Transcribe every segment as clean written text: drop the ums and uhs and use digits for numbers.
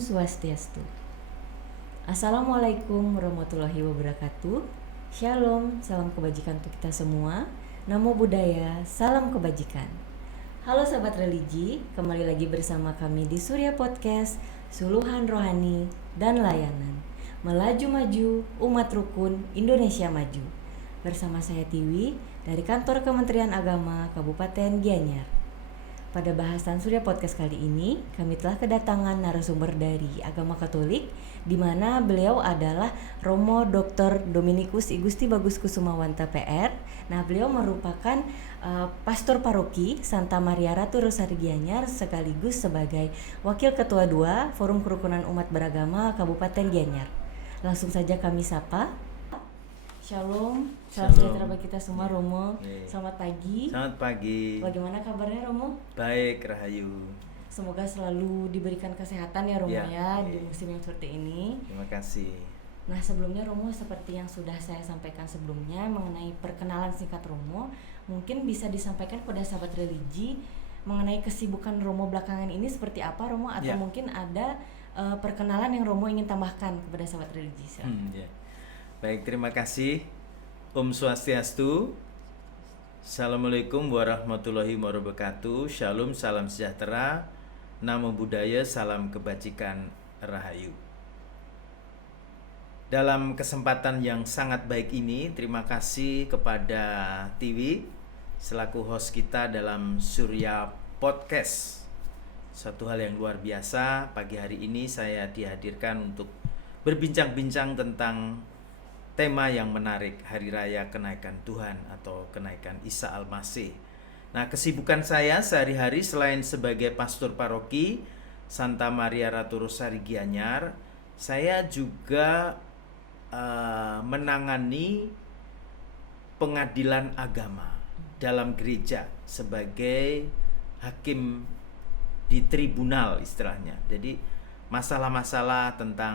Swastiastu. Assalamualaikum warahmatullahi wabarakatuh. Shalom, salam kebajikan untuk kita semua. Namo Buddhaya, salam kebajikan. Halo sahabat religi, kembali lagi bersama kami di Surya Podcast, Suluhan Rohani dan Layanan. Melaju maju, umat rukun, Indonesia maju. Bersama saya Tiwi dari Kantor Kementerian Agama Kabupaten Gianyar. Pada bahasan Surya Podcast kali ini, kami telah kedatangan narasumber dari agama Katolik, di mana beliau adalah Romo Dr. Dominikus I Gusti Bagus Kusumawanta PR. Nah, beliau merupakan pastor paroki Santa Maria Ratu Rosari Gianyar sekaligus sebagai Wakil Ketua 2 Forum Kerukunan Umat Beragama Kabupaten Gianyar. Langsung saja kami sapa. Shalom, salam sejahtera bagi kita semua, Romo. Selamat pagi. Selamat pagi. Bagaimana kabarnya, Romo? Baik, Rahayu. Semoga selalu diberikan kesehatan ya, Romo di musim yang seperti ini. Terima kasih. Nah, sebelumnya Romo, seperti yang sudah saya sampaikan sebelumnya mengenai perkenalan singkat Romo, mungkin bisa disampaikan kepada sahabat religi mengenai kesibukan Romo belakangan ini seperti apa, Romo, atau mungkin ada perkenalan yang Romo ingin tambahkan kepada sahabat religi. Baik, terima kasih. Om Swastiastu. Assalamualaikum warahmatullahi wabarakatuh. Shalom, salam sejahtera. Namo Buddhaya, salam kebajikan, Rahayu. Dalam kesempatan yang sangat baik ini, terima kasih kepada Tiwi selaku host kita dalam Surya Podcast. Satu hal yang luar biasa, pagi hari ini saya dihadirkan untuk berbincang-bincang tentang tema yang menarik, Hari Raya Kenaikan Tuhan atau Kenaikan Isa Al-Masih. Nah, kesibukan saya sehari-hari selain sebagai pastor paroki Santa Maria Ratu Rosari Gianyar, saya juga menangani pengadilan agama dalam gereja sebagai hakim di tribunal istilahnya. Jadi masalah-masalah tentang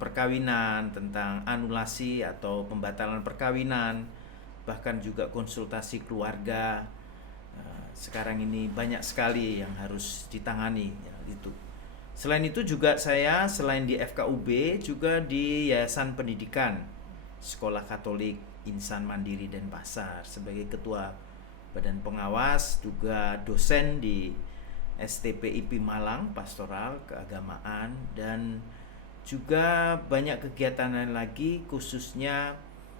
perkawinan, tentang anulasi atau pembatalan perkawinan, bahkan juga konsultasi keluarga. Sekarang ini banyak sekali yang harus ditangani, ya, gitu. Selain itu juga saya selain di FKUB juga di Yayasan Pendidikan Sekolah Katolik Insan Mandiri Denpasar sebagai ketua badan pengawas, juga dosen di STPIP Malang, pastoral, keagamaan, dan juga banyak kegiatan lain lagi, khususnya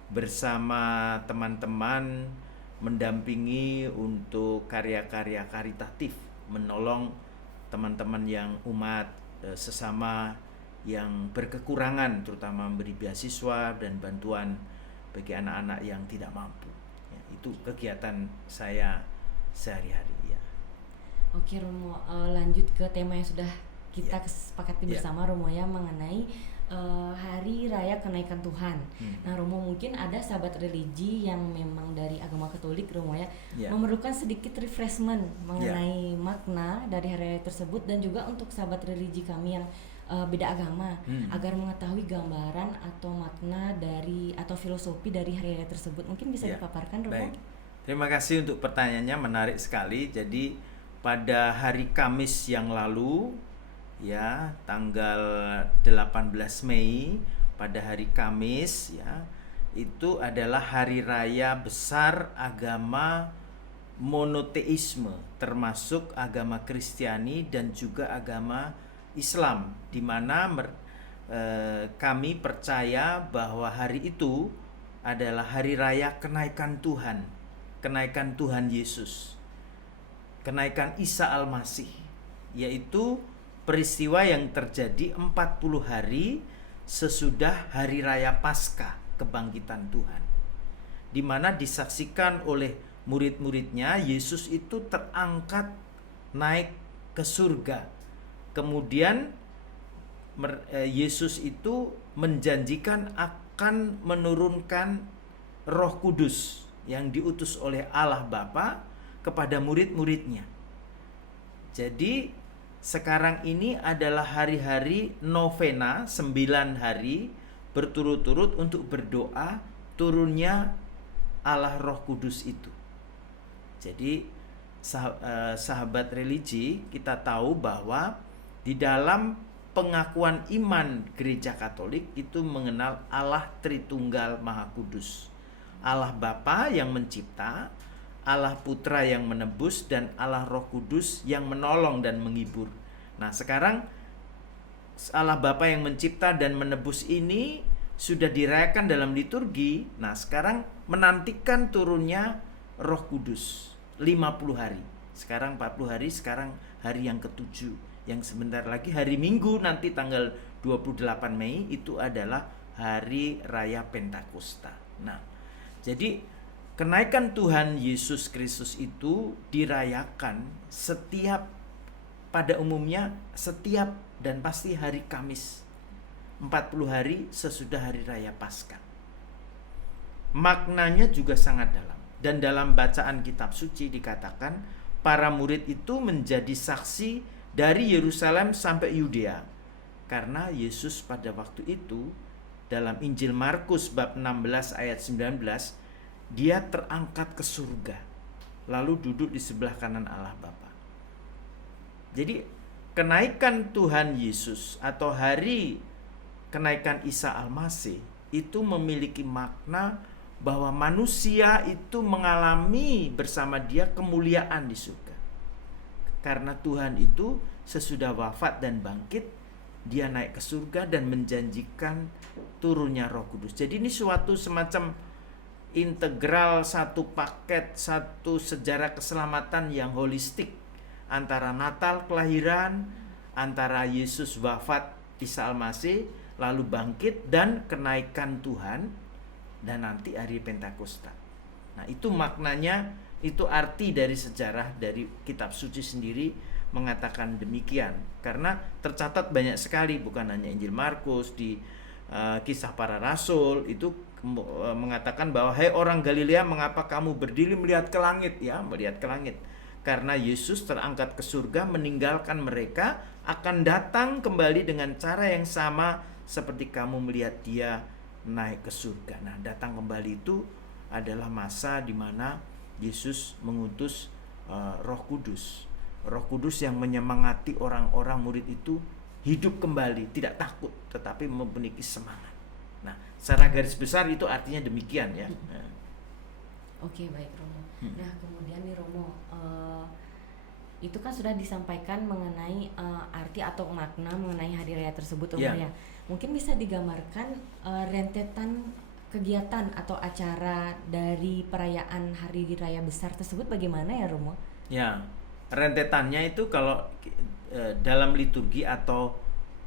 bersama teman-teman mendampingi untuk karya-karya karitatif, menolong teman-teman yang umat sesama yang berkekurangan, terutama memberi beasiswa dan bantuan bagi anak-anak yang tidak mampu. Ya, itu kegiatan saya sehari-hari. Oke, Romo, lanjut ke tema yang sudah kita kesepakati bersama, Romo, ya, mengenai Hari Raya Kenaikan Tuhan. Nah, Romo, mungkin ada sahabat religi yang memang dari agama Katolik, Romo, ya, memerlukan sedikit refreshment mengenai makna dari hari raya tersebut, dan juga untuk sahabat religi kami yang beda agama agar mengetahui gambaran atau makna dari atau filosofi dari hari raya tersebut. Mungkin bisa dipaparkan, Romo? Baik. Terima kasih untuk pertanyaannya, menarik sekali. Jadi pada hari Kamis yang lalu, ya, tanggal 18 Mei, pada hari Kamis, ya, itu adalah hari raya besar agama monoteisme, termasuk agama Kristiani dan juga agama Islam, di mana kami percaya bahwa hari itu adalah hari raya kenaikan Tuhan, kenaikan Tuhan Yesus, kenaikan Isa Al-Masih, yaitu peristiwa yang terjadi 40 hari sesudah hari raya Paskah, kebangkitan Tuhan, di mana disaksikan oleh murid-muridnya. Yesus itu terangkat naik ke surga. Kemudian Yesus itu menjanjikan akan menurunkan Roh Kudus yang diutus oleh Allah Bapa kepada murid-muridnya. Jadi sekarang ini adalah hari-hari novena, 9 hari berturut-turut untuk berdoa turunnya Allah Roh Kudus itu. Jadi sahabat religi, kita tahu bahwa di dalam pengakuan iman Gereja Katolik itu mengenal Allah Tritunggal Maha Kudus. Allah Bapa yang mencipta, Allah Putra yang menebus, dan Allah Roh Kudus yang menolong dan menghibur. Nah, sekarang Allah Bapa yang mencipta dan menebus ini sudah dirayakan dalam liturgi. Nah, sekarang menantikan turunnya Roh Kudus 50 hari. Sekarang 40 hari, sekarang hari yang ke-7. Yang sebentar lagi hari Minggu nanti tanggal 28 Mei itu adalah hari raya Pentakosta. Nah, jadi kenaikan Tuhan Yesus Kristus itu dirayakan pada umumnya setiap dan pasti hari Kamis, 40 hari sesudah hari raya Paskah. Maknanya juga sangat dalam. Dan dalam bacaan kitab suci dikatakan para murid itu menjadi saksi dari Yerusalem sampai Yudea. Karena Yesus pada waktu itu dalam Injil Markus bab 16 ayat 19, dia terangkat ke surga, lalu duduk di sebelah kanan Allah Bapa. Jadi kenaikan Tuhan Yesus atau hari kenaikan Isa Al-Masih itu memiliki makna bahwa manusia itu mengalami bersama dia kemuliaan di surga. Karena Tuhan itu sesudah wafat dan bangkit, dia naik ke surga dan menjanjikan turunnya Roh Kudus. Jadi ini suatu semacam integral, satu paket, satu sejarah keselamatan yang holistik antara Natal kelahiran, antara Yesus wafat Isa Al-Masih, lalu bangkit dan kenaikan Tuhan, dan nanti hari Pentakosta. Nah, itu maknanya, itu arti dari sejarah dari kitab suci sendiri mengatakan demikian. Karena tercatat banyak sekali, bukan hanya Injil Markus, di Kisah Para Rasul itu mengatakan bahwa hai orang Galilea, mengapa kamu berdiri melihat ke langit, ya, melihat ke langit. Karena Yesus terangkat ke surga meninggalkan mereka, akan datang kembali dengan cara yang sama seperti kamu melihat dia naik ke surga. Nah, datang kembali itu adalah masa di mana Yesus mengutus Roh Kudus. Roh Kudus yang menyemangati orang-orang murid itu hidup kembali, tidak takut, tetapi memiliki semangat. Nah, secara garis besar itu artinya demikian, ya. Oke, baik Romo. Nah, kemudian nih Romo, itu kan sudah disampaikan mengenai arti atau makna mengenai hari raya tersebut, Romo, ya. Mungkin bisa digambarkan rentetan kegiatan atau acara dari perayaan hari raya besar tersebut bagaimana ya, Romo? Ya, rentetannya itu kalau dalam liturgi atau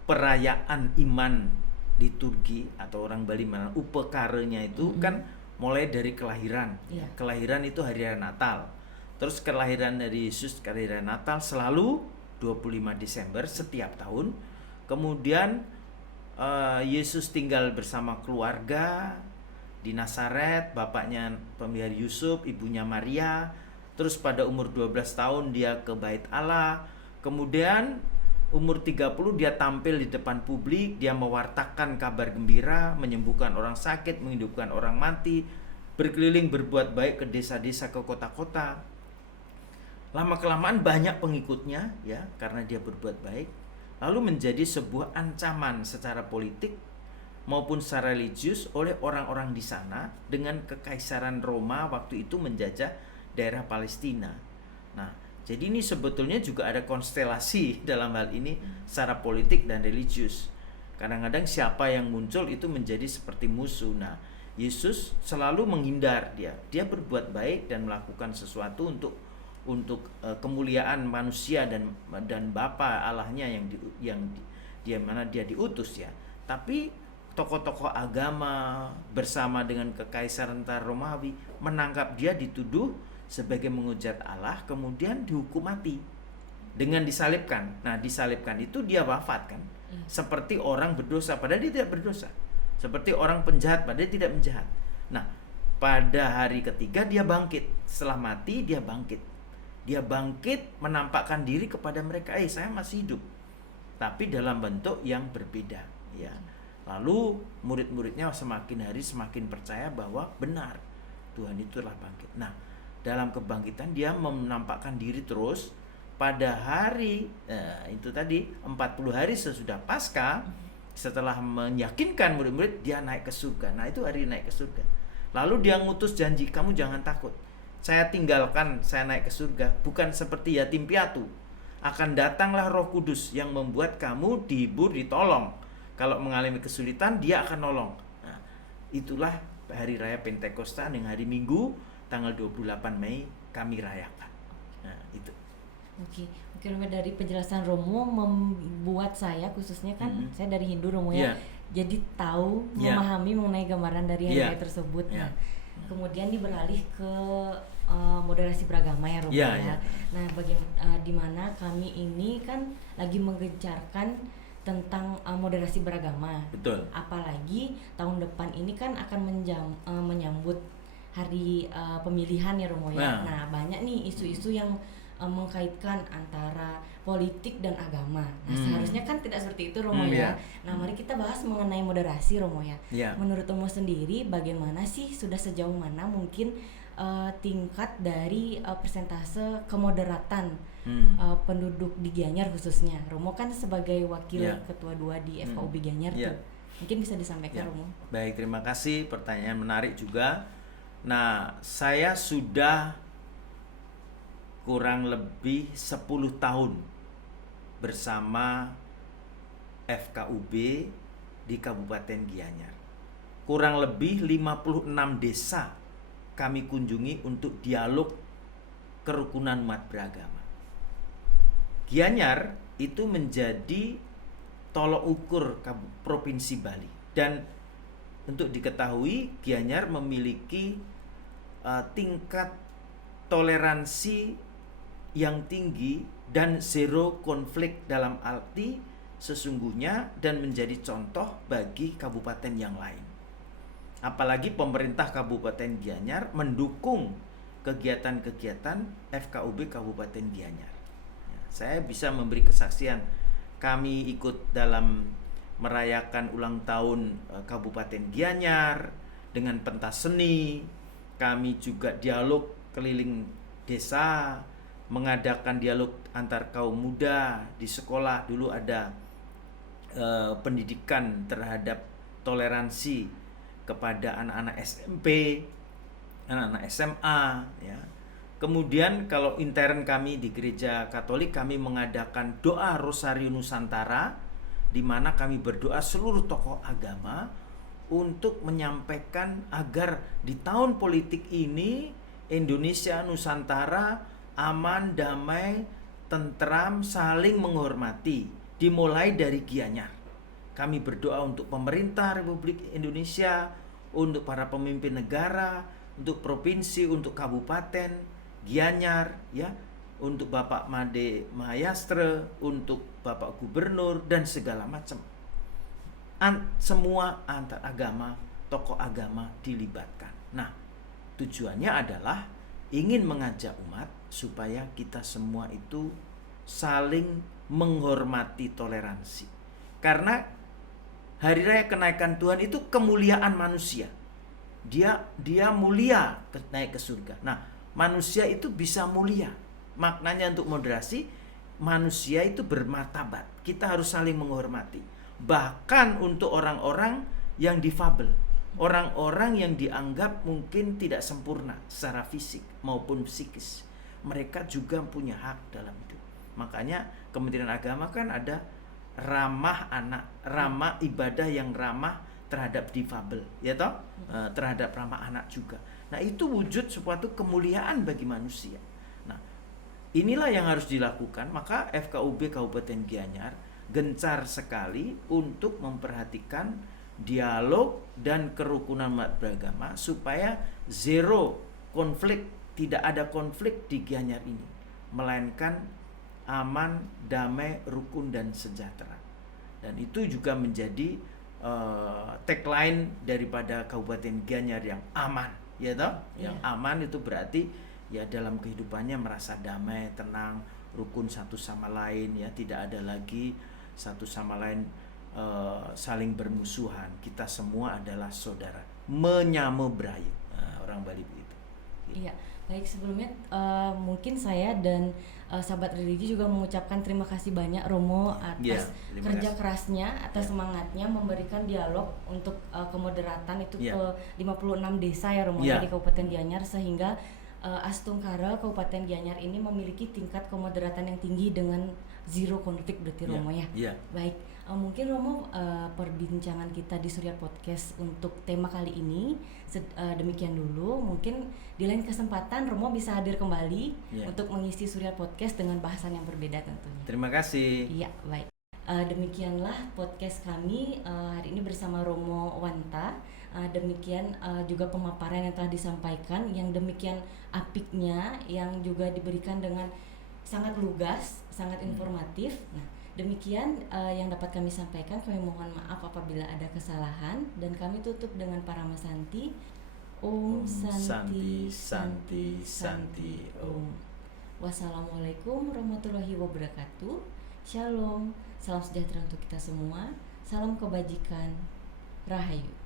perayaan iman liturgi atau orang Bali mana upekarenya itu kan mulai dari kelahiran. Yeah. Kelahiran itu hari raya Natal. Terus kelahiran dari Yesus, kelahiran Natal selalu 25 Desember setiap tahun. Kemudian Yesus tinggal bersama keluarga di Nazaret, bapaknya pemelihara Yusuf, ibunya Maria. Terus pada umur 12 tahun dia ke Bait Allah. Kemudian umur 30 dia tampil di depan publik, dia mewartakan kabar gembira, menyembuhkan orang sakit, menghidupkan orang mati, berkeliling berbuat baik ke desa-desa, ke kota-kota. Lama-kelamaan banyak pengikutnya, ya, karena dia berbuat baik. Lalu menjadi sebuah ancaman secara politik maupun secara religius oleh orang-orang di sana dengan kekaisaran Roma waktu itu menjajah daerah Palestina. Nah, jadi ini sebetulnya juga ada konstelasi dalam hal ini secara politik dan religius. Kadang-kadang siapa yang muncul itu menjadi seperti musuh. Nah, Yesus selalu menghindar, dia berbuat baik dan melakukan sesuatu untuk kemuliaan manusia dan Bapa Allahnya yang dia diutus, ya. Tapi tokoh-tokoh agama bersama dengan kekaisaran Romawi menangkap dia, dituduh sebagai menghujat Allah, kemudian dihukum mati dengan disalibkan. Nah, disalibkan itu dia wafat kan. Seperti orang berdosa padahal dia tidak berdosa. Seperti orang penjahat padahal dia tidak penjahat. Nah, pada hari ketiga dia bangkit. Setelah mati dia bangkit. Dia bangkit menampakkan diri kepada mereka, saya masih hidup. Tapi dalam bentuk yang berbeda, ya. Lalu murid-muridnya semakin hari semakin percaya bahwa benar Tuhan itulah bangkit. Nah, dalam kebangkitan dia menampakkan diri terus pada hari itu tadi 40 hari sesudah Paskah, setelah meyakinkan murid-murid, dia naik ke surga. Nah, itu hari naik ke surga. Lalu dia ngutus janji, kamu jangan takut, saya tinggalkan, saya naik ke surga, bukan seperti yatim piatu. Akan datanglah Roh Kudus yang membuat kamu dihibur, ditolong. Kalau mengalami kesulitan, dia akan nolong. Nah, itulah hari raya Pentakosta yang hari Minggu tanggal 28 Mei kami rayakan. Nah, itu. Oke, mungkin dari penjelasan Romo membuat saya khususnya kan saya dari Hindu Romo ya, Yeah. jadi tahu Yeah. memahami mengenai gambaran dari hari Yeah. raya tersebut. Yeah. Nah, kemudian beralih ke moderasi beragama ya Romo Yeah, ya. yeah. Nah, di mana kami ini kan lagi menggencarkan tentang moderasi beragama. Betul. Apalagi tahun depan ini kan akan menyambut hari pemilihan ya Romo ya. Nah, banyak nih isu-isu yang mengkaitkan antara politik dan agama. Nah, seharusnya kan tidak seperti itu Romo ya. Nah, mari kita bahas mengenai moderasi Romo ya. Menurut Romo sendiri, bagaimana sih, sudah sejauh mana mungkin tingkat dari persentase kemoderatan penduduk di Gianyar khususnya? Romo kan sebagai wakil ketua 2 di FKUB Gianyar tuh. Mungkin bisa disampaikan Romo. Baik, terima kasih, pertanyaan menarik juga. Nah, saya sudah kurang lebih 10 tahun bersama FKUB di Kabupaten Gianyar. Kurang lebih 56 desa kami kunjungi untuk dialog kerukunan umat beragama. Gianyar itu menjadi tolok ukur Provinsi Bali, dan untuk diketahui Gianyar memiliki tingkat toleransi yang tinggi dan zero konflik dalam arti sesungguhnya, dan menjadi contoh bagi kabupaten yang lain. Apalagi pemerintah Kabupaten Gianyar mendukung kegiatan-kegiatan FKUB Kabupaten Gianyar. Saya bisa memberi kesaksian, kami ikut dalam merayakan ulang tahun Kabupaten Gianyar dengan pentas seni. Kami juga dialog keliling desa, mengadakan dialog antar kaum muda di sekolah. Dulu ada pendidikan terhadap toleransi kepada anak-anak SMP, anak-anak SMA ya. Kemudian kalau intern kami di Gereja Katolik, kami mengadakan doa Rosario Nusantara, di mana kami berdoa seluruh tokoh agama untuk menyampaikan agar di tahun politik ini Indonesia Nusantara aman, damai, tentram, saling menghormati, dimulai dari Gianyar. Kami berdoa untuk pemerintah Republik Indonesia, untuk para pemimpin negara, untuk provinsi, untuk kabupaten Gianyar ya, untuk Bapak Made Mahayastra, untuk Bapak Gubernur, dan segala macam. Semua antar agama, tokoh agama dilibatkan. Nah, tujuannya adalah ingin mengajak umat supaya kita semua itu saling menghormati toleransi. Karena hari raya kenaikan Tuhan itu kemuliaan manusia. Dia mulia naik ke surga. Nah, manusia itu bisa mulia. Maknanya untuk moderasi, manusia itu bermartabat. Kita harus saling menghormati. Bahkan untuk orang-orang yang difabel, orang-orang yang dianggap mungkin tidak sempurna secara fisik maupun psikis, mereka juga punya hak dalam hidup. Makanya Kementerian Agama kan ada ramah anak, ramah ibadah yang ramah terhadap difabel, ya toh, terhadap ramah anak juga. Nah, itu wujud suatu kemuliaan bagi manusia. Nah, inilah yang harus dilakukan. Maka FKUB Kabupaten Gianyar gencar sekali untuk memperhatikan dialog dan kerukunan umat beragama supaya zero konflik, tidak ada konflik di Gianyar ini, melainkan aman, damai, rukun, dan sejahtera. Dan itu juga menjadi tagline daripada Kabupaten Gianyar yang aman, ya toh? Yang aman itu berarti ya dalam kehidupannya merasa damai, tenang, rukun satu sama lain, ya tidak ada lagi satu sama lain saling bermusuhan. Kita semua adalah saudara, menyamo brayu. Nah, orang Bali begitu. Iya, baik sebelumnya mungkin saya dan sahabat religi juga mengucapkan terima kasih banyak Romo Iya, atas terima kerja kasih. kerasnya, atas Ya. semangatnya memberikan dialog untuk kemoderatan itu Iya. ke 56 desa ya Romo ya Iya. di Kabupaten Gianyar, sehingga Astungkara Kabupaten Gianyar ini memiliki tingkat kemoderatan yang tinggi dengan zero konflik berarti Iya. Romo ya. Iya. Baik, mungkin Romo perbincangan kita di Surya Podcast untuk tema kali ini demikian dulu. Mungkin di lain kesempatan Romo bisa hadir kembali Iya. untuk mengisi Surya Podcast dengan bahasan yang berbeda tentunya. Terima kasih. Iya, baik. Demikianlah podcast kami hari ini bersama Romo Wanta. Demikian juga pemaparan yang telah disampaikan, yang demikian apiknya, yang juga diberikan dengan sangat lugas, sangat informatif. Nah, demikian yang dapat kami sampaikan. Kami mohon maaf apabila ada kesalahan, dan kami tutup dengan Parama Santi. Om Santi Santi Santi Om. Wassalamualaikum warahmatullahi wabarakatuh. Shalom, salam sejahtera untuk kita semua. Salam kebajikan, Rahayu.